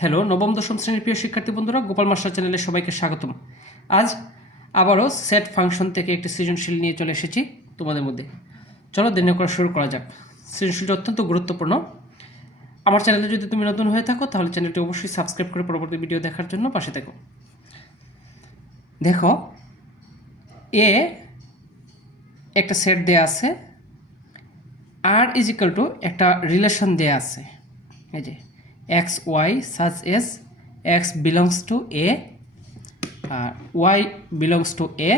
Hello নবম দশম শ্রেণীর প্রিয় শিক্ষার্থী বন্ধুরা, গোপাল মাস্টার চ্যানেলে সবাইকে স্বাগতম। আজ আবারও সেট ফাংশন থেকে একটি সৃজনশীল নিয়ে চলে এসেছি তোমাদের মধ্যে। চলো দেরি করা শুরু করা যাক। সৃজনশীলটি অত্যন্ত গুরুত্বপূর্ণ। আমার চ্যানেলে যদি তুমি নতুন হয়ে থাকো তাহলে চ্যানেলটি অবশ্যই সাবস্ক্রাইব করে পরবর্তী ভিডিও দেখার জন্য পাশে থাকো। দেখো, এ একটা সেট দেয়া আছে, আর ইজ ইকুয়াল টু একটা রিলেশন দেয়া আছে, এই যে x y such as x belongs to A আর ওয়াই বিলংস টু এ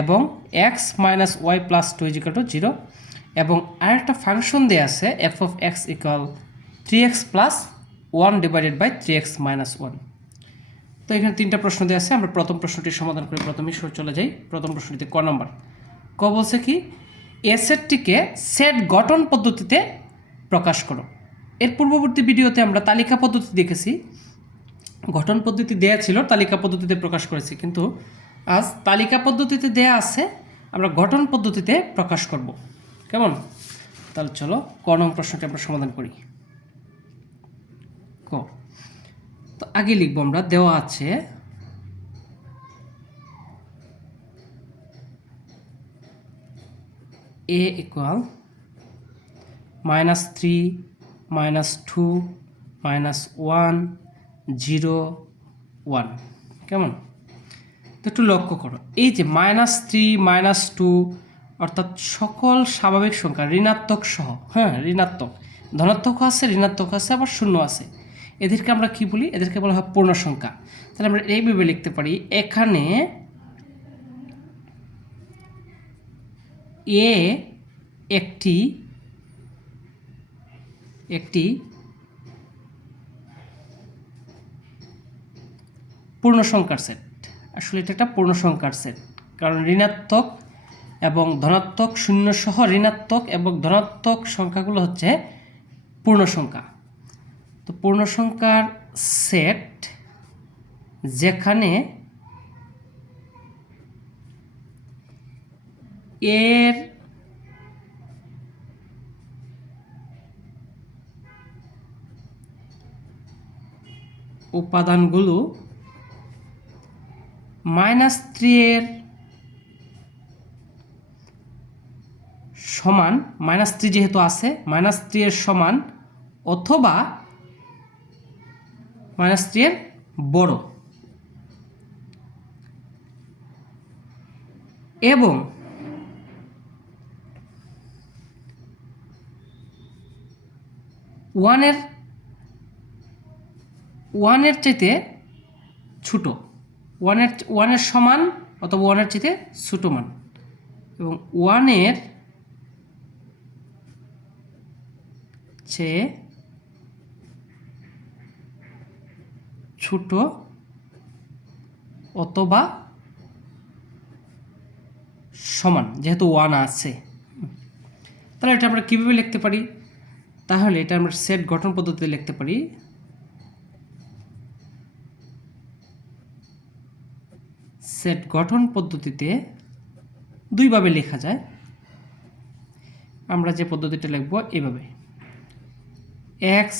এবং x minus Y plus two is equal to zero, এবং আরেকটা ফাংশন দেওয়া আছে f of x equal 3x plus 1 divided by 3x minus 1। তো এখানে তিনটা প্রশ্ন দেওয়া আছে, আমরা প্রথম প্রশ্নটির সমাধান করে প্রথমেই চলে যাই। প্রথম প্রশ্নটিতে ক নম্বর, ক বলছে কি এ সেটটিকে সেট গঠন পদ্ধতিতে প্রকাশ করো। এর পূর্ববর্তী ভিডিওতে আমরা তালিকা পদ্ধতি দেখেছি, গঠন পদ্ধতি দেয়া ছিল, তালিকা পদ্ধতিতে প্রকাশ করেছি, কিন্তু আজ তালিকা পদ্ধতিতে দেয়া আছে, আমরা গঠন পদ্ধতিতে প্রকাশ করব। কেমন? তাহলে চলো ক নং প্রশ্নটি আমরা সমাধান করি। ক, তো আগে লিখবো আমরা, দেওয়া আছে a ইকুয়াল -3 -2 -1 0 1। কেমন? তো একটু লক্ষ্য করো, এই যে -3 -2 অর্থাৎ সকল স্বাভাবিক সংখ্যা ঋণাত্মক সহ, হ্যাঁ ঋণাত্মক, ধনাত্মক আছে, ঋণাত্মক আছে, আবার শূন্য আছে, এদেরকে আমরা কি বলি? এদেরকে বলা হয় পূর্ণ সংখ্যা। তাহলে আমরা এইভাবে লিখতে পারি, এখানে এ একটি পূর্ণ সংখ্যার সেট। আসলে এটা একটা পূর্ণ সংখ্যার সেট, কারণ ঋণাত্মক এবং ধনাত্মক, শূন্য সহ ঋণাত্মক এবং ধনাত্মক সংখ্যাগুলো হচ্ছে পূর্ণ সংখ্যা। তো পূর্ণ সংখ্যার সেট যেখানে এর উপাদানগুলো -3 এর সমান, -3 যেহেতু আছে, -3 এর সমান অথবা -3 এর বড়, এবং ওয়ানের চাইতে ছোট, ওয়ানের সমান অথবা ওয়ানের চাইতে ছোট মান, এবং ওয়ানের চেয়ে ছোট অথবা সমান, যেহেতু ওয়ান আছে। তাহলে এটা আমরা কীভাবে লিখতে পারি? তাহলে এটা আমরা সেট গঠন পদ্ধতিতে লিখতে পারি, সেট গঠন পদ্ধতিতে দুইভাবে লেখা যায়। আমরা যে পদ্ধতিটা লিখব এইভাবে, x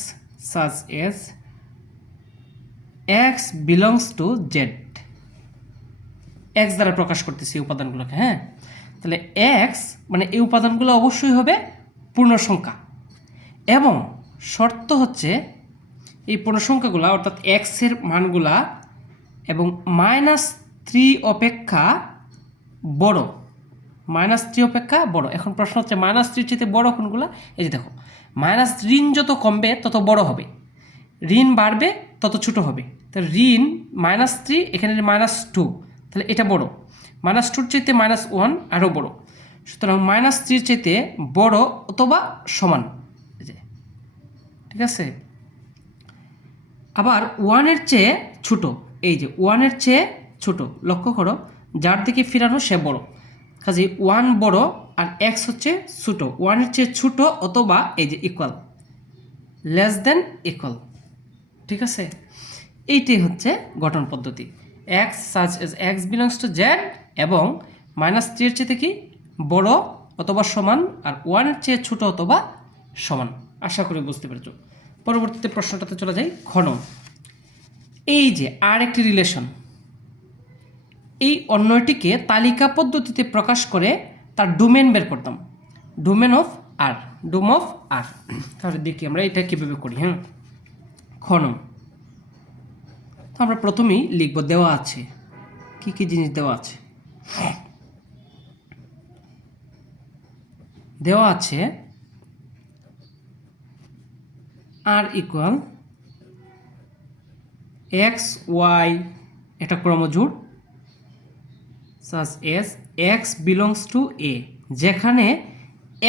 such as x belongs to Z, x দ্বারা প্রকাশ করতেছি উপাদানগুলোকে। হ্যাঁ, তাহলে এক্স মানে এই উপাদানগুলো অবশ্যই হবে পূর্ণ সংখ্যা, এবং শর্ত হচ্ছে এই পূর্ণ সংখ্যাগুলা অর্থাৎ এক্সের মানগুলা এবং -3 অপেক্ষা বড়, -3 অপেক্ষা বড়। এখন প্রশ্ন হচ্ছে -3 চেয়ে বড় কোনগুলা? এই যে দেখো, ঋণ যত কমবে তত বড় হবে, ঋণ বাড়বে তত ছোট হবে। তাহলে ঋণ -3, এখানে -2, তাহলে এটা বড়, -2 চাইতে -1 আরও বড়, সুতরাং -3 চাইতে বড় অথবা সমান। ঠিক আছে, আবার ওয়ানের চেয়ে ছোট, এই যে ওয়ানের চেয়ে ছোট, লক্ষ্য করো যার দিকে ফিরানো সে বড়, কাজে ওয়ান বড় আর এক্স হচ্ছে ছোট, ওয়ানের চেয়ে ছোট অথবা এই যে ইকুয়াল, লেস দেন ইকুয়াল। ঠিক আছে, এইটাই হচ্ছে গঠন পদ্ধতি, x such as x belongs to Z এবং -3 এর চেয়ে কি বড় অথবা সমান, আর ওয়ানের চেয়ে ছোট অথবা সমান। আশা করি বুঝতে পেরেছ। পরবর্তীতে প্রশ্নটাতে চলে যাই, খ নং। এই যে আর একটি রিলেশন, এই অন্যটিকে তালিকা পদ্ধতিতে প্রকাশ করে তার ডোমেন বের করতাম, domain of R, dom of R. তাহলে দেখি আমরা এটা কীভাবে করি। হ্যাঁ, খনম। তো আমরা প্রথমেই লিখব, দেওয়া আছে কি কি জিনিস দেওয়া আছে। দেওয়া আছে আর ইকুয়াল এক্স ওয়াই, একটা ক্রমজোড়, such as x belongs to A, যেখানে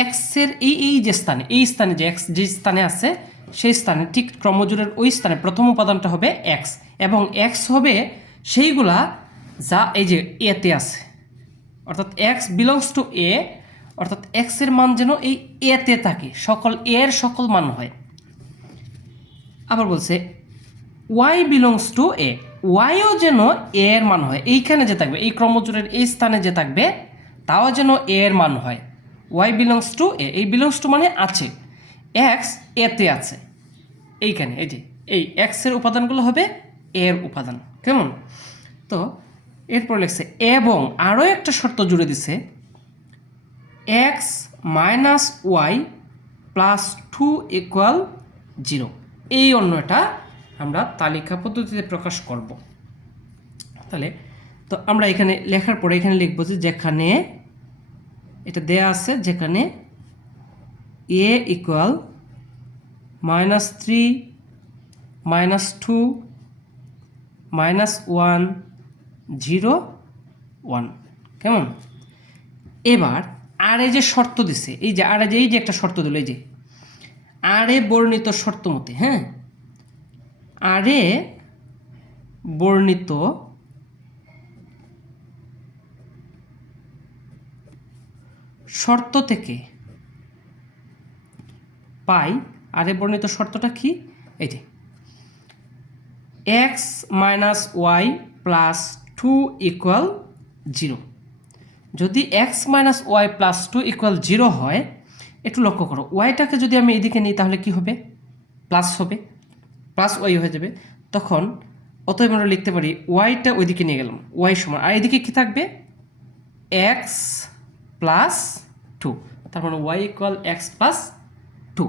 এক্সের এই যে স্থানে, এই স্থানে যে এক্স যে স্থানে আছে সেই স্থানে ঠিক ক্রমজোড়ের ওই স্থানে প্রথম উপাদানটা হবে এক্স, এবং এক্স হবে সেইগুলা যা এই যে এতে আছে, অর্থাৎ এক্স বিলংস টু এ, অর্থাৎ এক্সের মান যেন এই এতে থাকে, সকল এর সকল মান হয়। আবার বলছে ওয়াই বিলংস টু এ, ওয়াইও যেন এর মান হয়, এইখানে যে থাকবে এই ক্রমজোড়ের এই স্থানে যে থাকবে তাও যেন এর মান হয়। ওয়াই বিলংস টু এ, এই বিলংস টু মানে আছে, এক্স এতে আছে এইখানে, এই যে এই এক্সের উপাদানগুলো হবে এর উপাদান। কেমন? তো এরপর লিখছে এবং আরও একটা শর্ত জুড়ে দিছে, x minus Y plus 2 equal 0। এই অন্যটা আমরা তালিকা পদ্ধতিতে প্রকাশ করব। তাহলে তো আমরা এখানে লেখার পরে এখানে লিখব যে যেখানে এটা দেয়া আছে, যেখানে এ ইকুয়াল -3 -2 -1 0 1। কেমন? এবার আর এই যে শর্ত দিছে, এই যে আর এই যে একটা শর্ত দিল, এই যে আরে বর্ণিত শর্ত মতে, হ্যাঁ, আরে বর্ণিত শর্ত থেকে পাই, আরে বর্ণিত শর্তটা কি? এই যে x minus Y plus 2 equal 0। যদি x minus Y plus 2 equal 0 হয়, একটু লক্ষ্য করো, ওয়াইটাকে যদি আমি এদিকে নিই তাহলে কি হবে? প্লাস হবে, প্লাস ওয়াই হয়ে যাবে। তখন অতএব আমরা লিখতে পারি ওয়াইটা ওইদিকে নিয়ে গেলাম, ওয়াই সমান, আর এদিকে কি থাকবে? এক্স প্লাস 2, তার মানে ওয়াই ইকুয়াল এক্স প্লাস 2।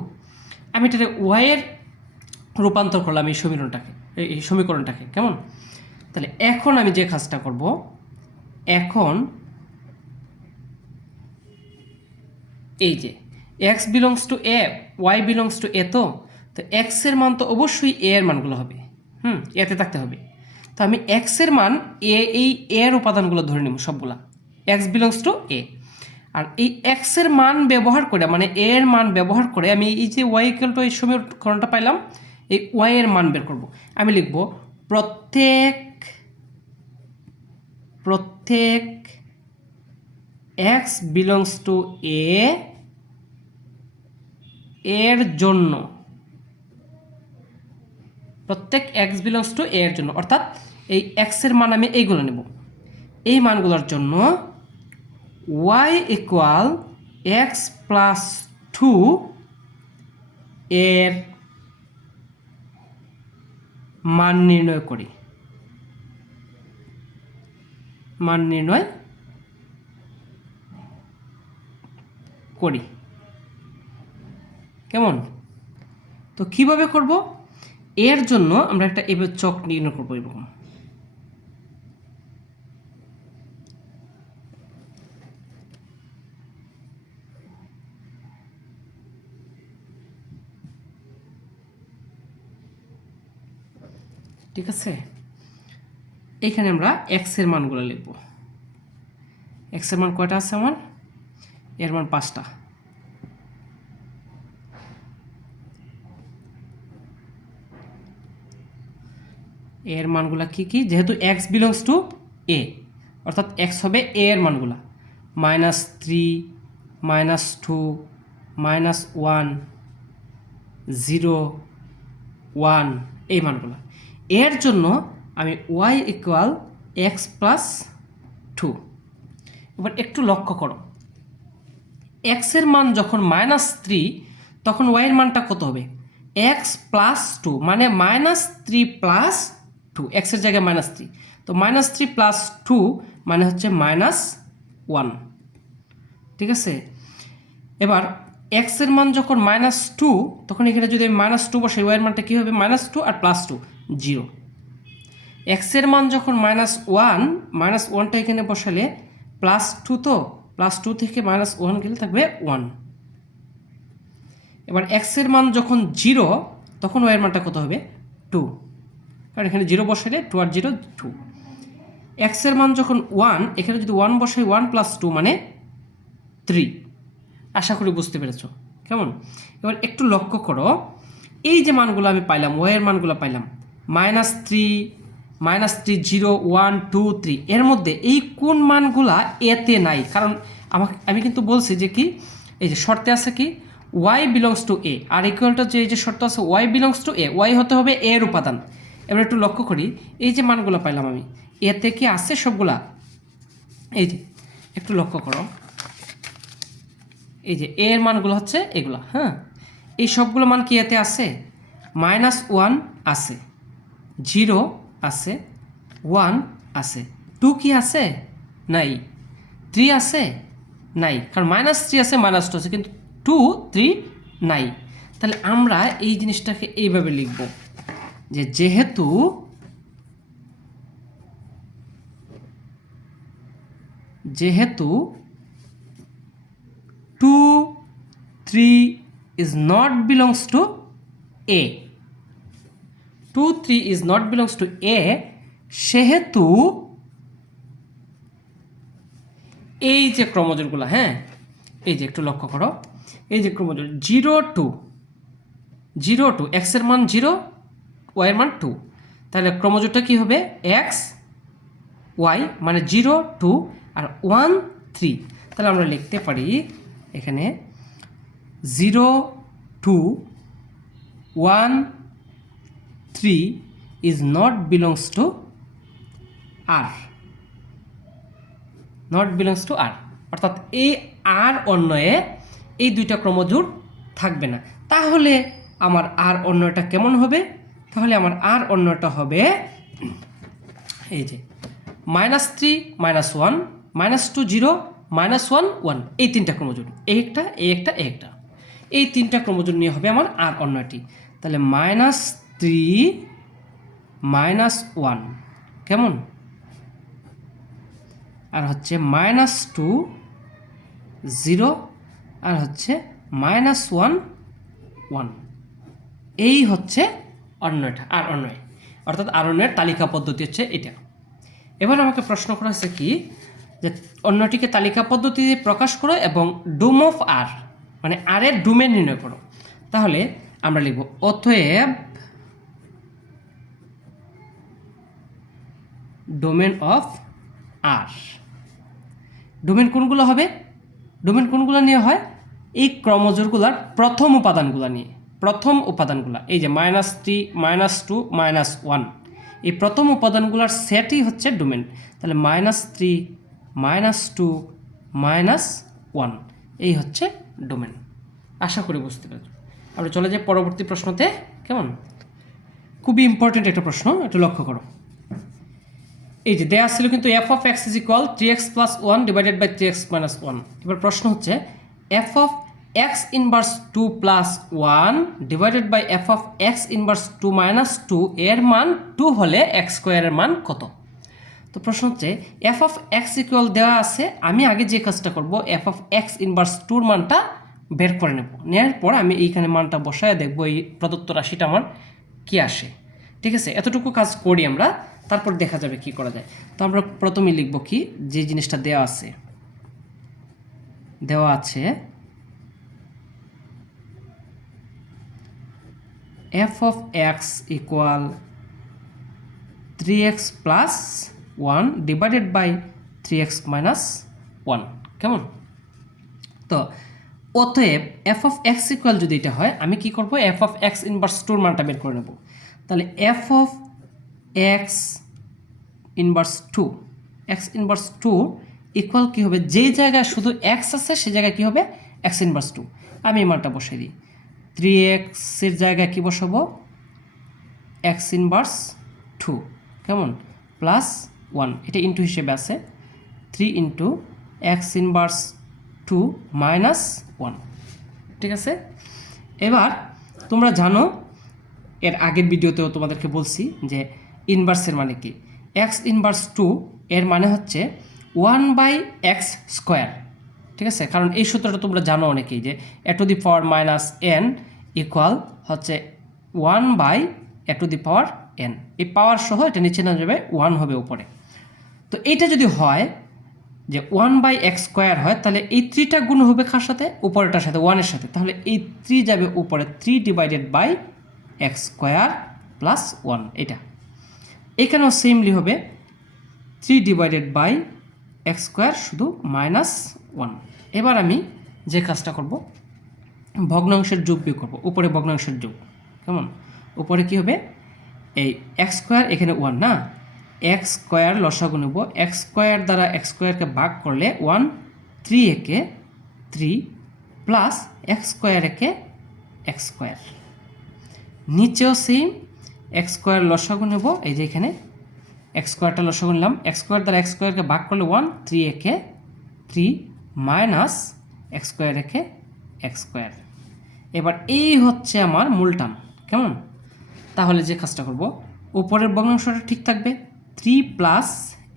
আমি এটাকে ওয়াইয়ের রূপান্তর করলাম এই সমীকরণটাকে। কেমন? তাহলে এখন আমি যে কাজটা করব, এখন এই যে x belongs to A, y belongs to A, তো এক্সের মান তো অবশ্যই এ এর মানগুলো হবে, এতে থাকতে হবে। তো আমি এক্সের মান এই এর উপাদানগুলো ধরে নেব সবগুলা, এক্স বিলংস টু এ। আর এই এক্সের মান ব্যবহার করে, মানে এর মান ব্যবহার করে আমি এই যে ওয়াই ইকুয়াল টু এই সমীকরণটা পাইলাম, এই ওয়াই এর মান বের করব। আমি লিখব প্রত্যেক এক্স বিলংস টু এ এর জন্য, প্রত্যেক এক্স বিলংস টু এর জন্য, অর্থাৎ এই এক্সের মান আমি এইগুলো নেব, এই মানগুলোর জন্য ওয়াই ইকুয়াল এক্স প্লাস 2 এর মান নির্ণয় করি, মান নির্ণয় করি। কেমন? তো কিভাবে করব? এর জন্য আমরা একটা এবার চক নির্ণয় করবো এরকম। ঠিক আছে, এইখানে আমরা এক্সের মানগুলো লিখব। এক্সের মান কয়টা আছে আমার? এর মান 5টা। এর মানগুলা কি কি? যেহেতু এক্স বিলংস টু এ, অর্থাৎ এক্স হবে এ এর মানগুলা, -3 -2 -1 0 1, এই মানগুলা। এর জন্য আমি ওয়াই ইকুয়াল এক্স প্লাস 2। এবার একটু লক্ষ্য করো, এক্সের মান যখন -3, তখন ওয়াইয়ের মানটা কত হবে? এক্স প্লাস 2, মানে -3 প্লাস টু, এক্সের জায়গায় -3, তো -3 + 2 মানে হচ্ছে -1, ঠিক আছে। এবার এক্সের মান যখন -2, তখন এখানে যদি আমি -2 বসাই, ওয়াইয়ের মানটা কী হবে? -2 আর +2 0। এক্সের মান যখন -1, -1টা এখানে বসালে +2, তো +2 থেকে -1 গেলে থাকবে 1। এবার এক্সের মান যখন 0, তখন ওয়াইয়ের মানটা কত হবে? 2, কারণ এখানে 0 বসালে 2 আর 0 2। এক্সের মান যখন 1, এখানে যদি 1 বসাই, 1 + 2 মানে 3। আশা করি বুঝতে পেরেছো, কেমন? এবার একটু লক্ষ্য করো, এই যে মানগুলো আমি পাইলাম, ওয়াইয়ের মানগুলো পাইলাম, -3, -3, 0, 1, 2, 3, এর মধ্যে এই কোন মানগুলা এতে নাই? কারণ আমি কিন্তু বলছি যে কি, এই যে শর্তে আছে কি, y বিলংস টু এ, আর ইকুয়ালটা যে এই যে শর্ত আছে y belongs to A, y হতে হবে এর উপাদান। এবার একটু লক্ষ্য করি, এই যে মানগুলো পাইলাম আমি, এতে কি আছে সবগুলা? এই যে একটু লক্ষ্য করো, এই যে এর মানগুলো হচ্ছে এগুলা, হ্যাঁ। এই সবগুলো মান কি এতে আছে? -1 আছে, 0 আছে, 1 আছে, 2 কি আছে? নাই। 3 আছে? নাই, কারণ -3 আছে, -2 আছে, কিন্তু 2, 3 নাই। তাহলে আমরা এই জিনিসটাকে এইভাবে লিখব যে যেহেতু 2, 3 is not belongs to A, 2, 3 is not belongs to A, সেহেতু এই যে ক্রমজোড়গুলো, হ্যাঁ, এই যে একটু লক্ষ্য করো, এই যে ক্রমজোড় 0, 2, 0, 2, x এর মান 0, y এর মান 2, তাহলে ক্রমজোড়টা কি হবে? x, y মানে 0, 2 আর 1, 3। তাহলে আমরা লিখতে পারি এখানে 0, 2, 1, 3 is not belongs to R, not belongs to R, অর্থাৎ এই আর অন্যয়ে এই দুইটা ক্রমজোড় থাকবে না। তাহলে আমার আর অন্যটা কেমন হবে? তাহলে আমার আর অন্যটা হবে এই যে -3, -1, -2, 0, -1, 1, এই তিনটা ক্রমজোড়, এই একটা, এই একটা, এই একটা, এই তিনটা ক্রমজোড় নিয়ে হবে আমার আর অন্যটি। তাহলে -3, -1, কেমন? আর হচ্ছে -2, 0, আর হচ্ছে -1, 1, এই হচ্ছে অন্যটা, আর অন্যয়, অর্থাৎ আর অন্যের তালিকা পদ্ধতি হচ্ছে এটা। এবার আমাকে প্রশ্ন করা হচ্ছে কি, যে অন্যটিকে তালিকা পদ্ধতিতে প্রকাশ করো এবং ডোম অফ আর, মানে আর এর ডোমেন নির্ণয় করো। তাহলে আমরা লিখব অতএব ডোমেন অফ আর। ডোমেন কোনগুলো হবে? ডোমেন কোনগুলো নিয়ে হয়? এই ক্রমজোড়গুলোর প্রথম উপাদানগুলো নিয়ে, প্রথম উপাদানগুলো, এই যে -3, -2, -1, এই প্রথম উপাদানগুলোর সেটই হচ্ছে ডোমেন। তাহলে -3, -2, -1, এই হচ্ছে ডোমেন। আশা করি বুঝতে পেরেছ। আমরা চলে যাই পরবর্তী প্রশ্নতে, কেমন? খুবই ইম্পর্টেন্ট একটা প্রশ্ন, একটু লক্ষ্য করো। এই যে দেয়া ছিল কিন্তু f(x) = 3x + 1 / 3x - 1। এবার প্রশ্ন হচ্ছে f(x ইনভার্স 2 + 1 / f(x ইনভার্স 2 - 2) এর মান 2 হলে x² এর মান কত? তো প্রশ্ন হচ্ছে f(x) দেওয়া আছে, আমি আগে যে কাজটা করব, f(x ইনভার্স 2 এর মানটা বের করে নেব, নেওয়ার পর আমি এইখানে মানটা বসায় দেখব এই প্রদত্ত রাশিটা আমার কি আসে, ঠিক আছে? এতটুকু কাজ করি আমরা, তারপর দেখা যাবে কি করা যায়। তো আমরা প্রথমে লিখব কি, যে জিনিসটা দেওয়া আছে f(x) = 3x + 1 / 3x - 1, কেমন? তো অতএব f(x) যদি এটা হয়, আমি কি করব, f(x ইনভার্স 2 এর মানটা বের করে নেব। তাহলে f(x inverse 2) x inverse 2 equal কি হবে, যে জায়গায় শুধু x আছে সে জায়গায় কি হবে, x ইনভার্স 2। আমি এই মানটা বসাই দিই, 3x এর জায়গায় কি বসাবো, x ইনভার্স 2, কেমন, প্লাস 1, এটা ইন্টু হিসেবে আছে 3 ইন্টু এক্স ইনভার্স 2 মাইনাস 1। ঠিক আছে, এবার তোমরা জানো এর আগের ভিডিওতেও তোমাদেরকে বলছি যে ইনভার্সের মানে কি। এক্স ইনভার্স 2 এর মানে হচ্ছে 1/x স্কোয়ার। ঠিক আছে, কারণ এই সূত্রটা তোমরা জানো অনেকেই যে a to the power minus n equal হচ্ছে 1/a to the power n। এই পাওয়ার সহ এটা নিচে না যাবে, 1 হবে উপরে। তো এইটা যদি হয় যে 1/x স্কোয়ার হয়, তাহলে এই 3টা গুণ হবে কার সাথে, উপরেটার সাথে, 1-এর সাথে। তাহলে এই 3 যাবে উপরে, 3 divided by x square plus 1। এটা এখানেও সেমলি হবে 3 ডিভাইডেড বাই এক্স স্কোয়ার শুধু মাইনাস 1। এবার আমি যে কাজটা করব, ভগ্নাংশের যোগ বিয়োগ করব, উপরে ভগ্নাংশের যোগ। কেমন, উপরে কি হবে, এই এক্স স্কোয়ার এখানে 1 না, এক্স স্কোয়ার লসাগু নেব, এক্স স্কোয়ার দ্বারা এক্স স্কোয়ারকে ভাগ করলে 1, 3 একে 3 প্লাস এক্স স্কোয়ার একে এক্স স্কোয়ার। নিচেও সেম এক্স স্কোয়ার লসাগু নেব, এই যে এখানে এক্স স্কোয়ারটা লসাগু নিলাম, এক্স স্কোয়ার দ্বারা এক্স স্কোয়ারকে ভাগ করলে 1, 3 একে 3 মাইনাস এক্স স্কোয়ার একে এক্স স্কোয়ার। এবার এই হচ্ছে আমার মূল টার্ম। কেমন, তাহলে যে কাজটা করব, উপরের ভগ্নাংশটা ঠিক থাকবে, 3 plus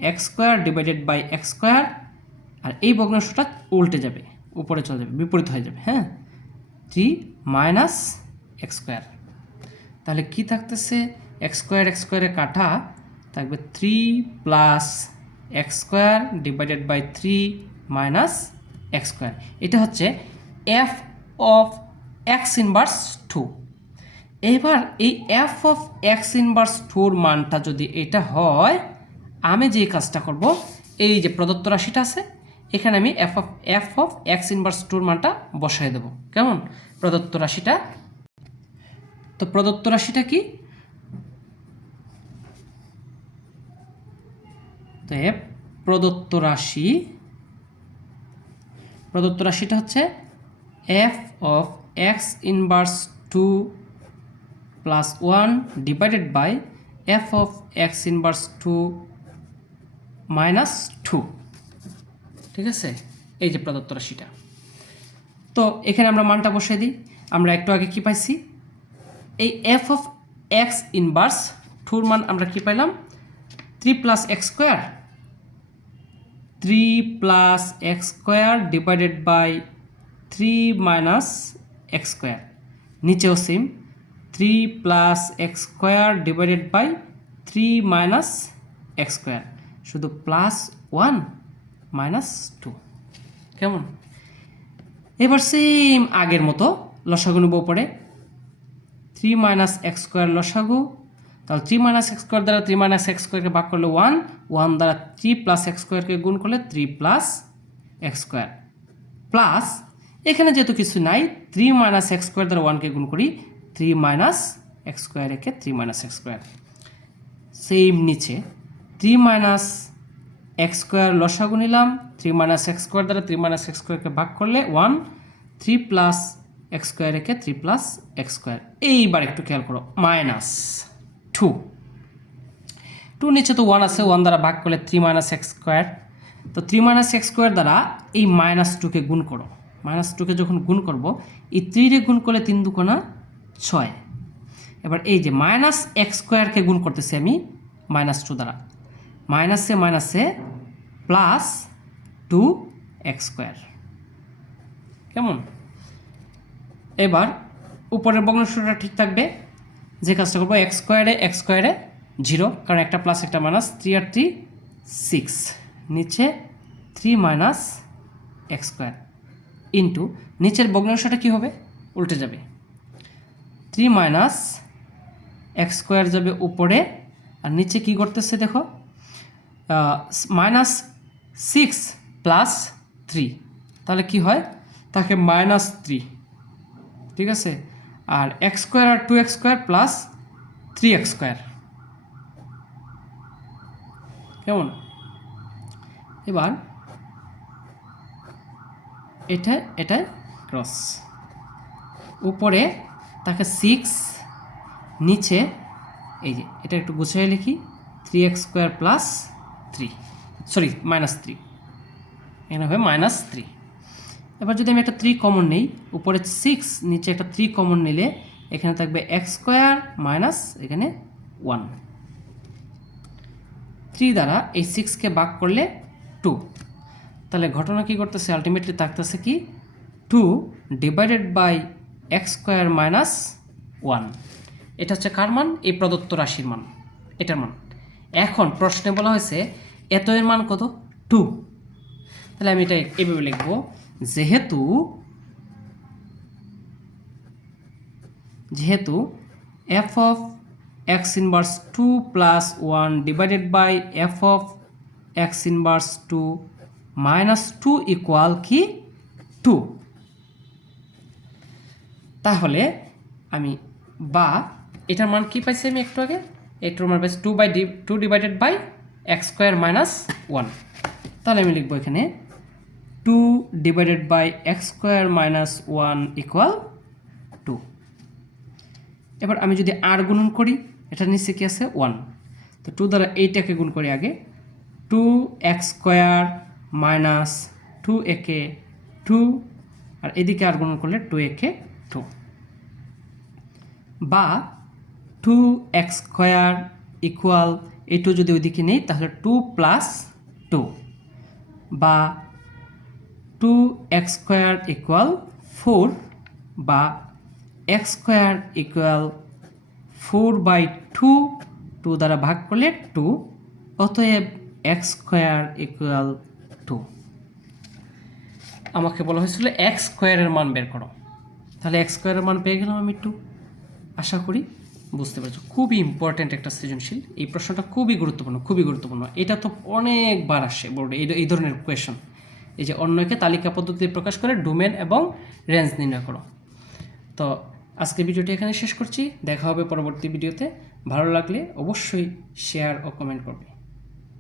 x square divided by x square, আর এই ভগ্নাংশটা উল্টে যাবে, উপরে চলে যাবে, বিপরীত হয়ে যাবে। হ্যাঁ, 3 মাইনাস এক্স স্কোয়ার। তাহলে কি থাকতেছে, এক্স স্কোয়ারে কাটা থাকবে 3 plus x square divided by 3 minus x square. এটা হচ্ছে এফ অফ এক্স ইনভার্স 2। এবার এই এফ অফ এক্স ইনভার্স 2-র মানটা যদি এটা হয়, আমি যে কাজটা করব, এই যে প্রদত্ত রাশিটা আছে এখানে আমি এফ অফ এক্স ইনভার্স 2-র মানটা বসাই দেব। কেমন, প্রদত্ত রাশিটা, তো প্রদত্ত রাশিটা কি, তো প্রদত্ত রাশিটা হচ্ছে F of x inverse 2 plus 1 divided by F of x inverse 2 minus 2। ঠিক আছে, এই যে প্রদত্ত রাশিটা। তো এখানে আমরা মানটা বসিয়ে দিই। আমরা একটু আগে কি পাইছি, এই এফ অফ এক্স ইনভার্স 2-র মান আমরা কি পাইলাম, 3 plus x square, 3 plus x square divided by 3 minus x square. নিচেও same 3 plus x square divided by 3 minus x square, শুধু প্লাস 1 মাইনাস 2। কেমন, এবার সেম আগের মতো লসাগু নেব, উপরে 3 মাইনাস এক্স স্কোয়ার লসাগু, তাহলে 3 মাইনাস এক্স স্কোয়ার দ্বারা 3 মাইনাস এক্স স্কোয়ারকে ভাগ করলে 1, 1 দ্বারা 3 প্লাস এক্স স্কোয়ারকে গুণ করলে 3 প্লাস এক্স স্কোয়ার, প্লাস এখানে যেহেতু কিছু নাই, 3 মাইনাস এক্স স্কোয়ার দ্বারা 1কে গুণ করি, 3 মাইনাস এক্স স্কোয়ার একে 3 মাইনাস এক্স স্কোয়ার। সেম নিচে 3 মাইনাস এক্স স্কোয়ার লসাগু নিলাম, 3 মাইনাস এক্স স্কোয়ার দ্বারা 3 মাইনাস এক্স স্কোয়ারকে ভাগ করলে 1, 3 প্লাস এক্স স্কোয়ার একে 3 প্লাস এক্স স্কোয়ার। এইবার একটু খেয়াল করো, মাইনাস 2 নিচে তো 1 আছে, 1 দ্বারা ভাগ করলে 3 মাইনাস এক্স স্কোয়ার। তো 3 মাইনাস এক্স স্কোয়ার দ্বারা এই মাইনাস 2কে গুণ করো, মাইনাস 2কে যখন গুণ করব, এই 3 রে গুণ করলে 3 দুগুণা 6। এবার এই যে মাইনাস এক্স স্কোয়ারকে গুণ করতেছি আমি মাইনাস 2 দ্বারা, মাইনাসে প্লাস 2 এক্স স্কোয়ার। কেমন, এবার উপরের ভগ্নাংশটা ঠিক থাকবে, যে কাজটা করবো, এক্স স্কোয়ারে 0, কারণ একটা প্লাস একটা মাইনাস, 3 আর 3 6, নিচে 3 মাইনাস এক্স স্কোয়ার ইন্টু নিচের ভগ্নাংশটা কী হবে, উল্টে যাবে, 3 মাইনাস এক্স স্কোয়ার যাবে উপরে, আর নিচে কি করতেছে দেখো, মাইনাস 6 প্লাস 3, তাহলে কি হয়, তাকে মাইনাস 3। ঠিক আছে, আর এক্স স্কোয়ার আর 2x square plus 3x square. কেমন, এবার এটা ক্রস, উপরে তাকে 6, নিচে এই যে এটা একটু গুছিয়ে লিখি 3x² প্লাস 3 সরি -3 এখানে হবে -3। এবার যদি আমি একটা 3 কমন নেই, উপরে 6 নিচে একটা 3 কমন নিলে এখানে থাকবে x² মাইনাস এখানে 1। 3 দ্বারা এই 6কে ভাগ করলে 2। তাহলে ঘটনা কি করতেছে, আলটিমেটলি থাকতেছে কি 2 ডিভাইডেড বাই x² মাইনাস 1। এটা হচ্ছে কার মান? এই প্রদত্ত রাশির মান, এটার মান। এখন প্রশ্নে বলা হয়েছে এত এর মান কত? 2। তাহলে আমি এটা এইভাবে লিখব, যেহেতু f of x inverse 2 plus 1 divided by f of x inverse 2 minus 2 equal কি 2, তাহলে আমি বা এটার মান কি পাইছি আমি একটু আগে, এটার মান পাইছি 2 ডিভাইডেড বাই x² মাইনাস 1। তাহলে আমি লিখবো এখানে 2 divided by x² minus 1 equal 2। এবার আমি যদি আর গুণন করি, এটার নিচে কি আছে 1, তো 2 দ্বারা এইটাকে গুণ করি আগে, 2x² মাইনাস 2a 2, আর এদিকে আর গুণন করলে 2a 2, বা 2x² ইকুয়াল এই 2 যদি ওইদিকে নেই তাহলে 2 প্লাস 2, বা 2x² ইকুয়াল 4, বা x² ইকুয়াল 4/2, 2 দ্বারা ভাগ করলে 2, অতএব x² ইকুয়াল 2। আমাকে বলা হয়েছিল x² এর মান বের করো, তাহলে x² এর মান পেয়ে গেলাম আমি 2। আশা করি বুঝতে পারছো, খুবই ইম্পর্ট্যান্ট একটা সৃজনশীল। এই প্রশ্নটা খুবই গুরুত্বপূর্ণ। এটা তো অনেকবার আসে বোর্ডে এই ধরনের কোয়েশন। এই যে অন্যকে তালিকা পদ্ধতিতে প্রকাশ করে ডোমেন এবং রেঞ্জ নির্ণয় করো। তো আজকে ভিডিওটি এখানে শেষ করছি, দেখা হবে পরবর্তী ভিডিওতে। ভালো লাগলে অবশ্যই শেয়ার ও কমেন্ট করবে।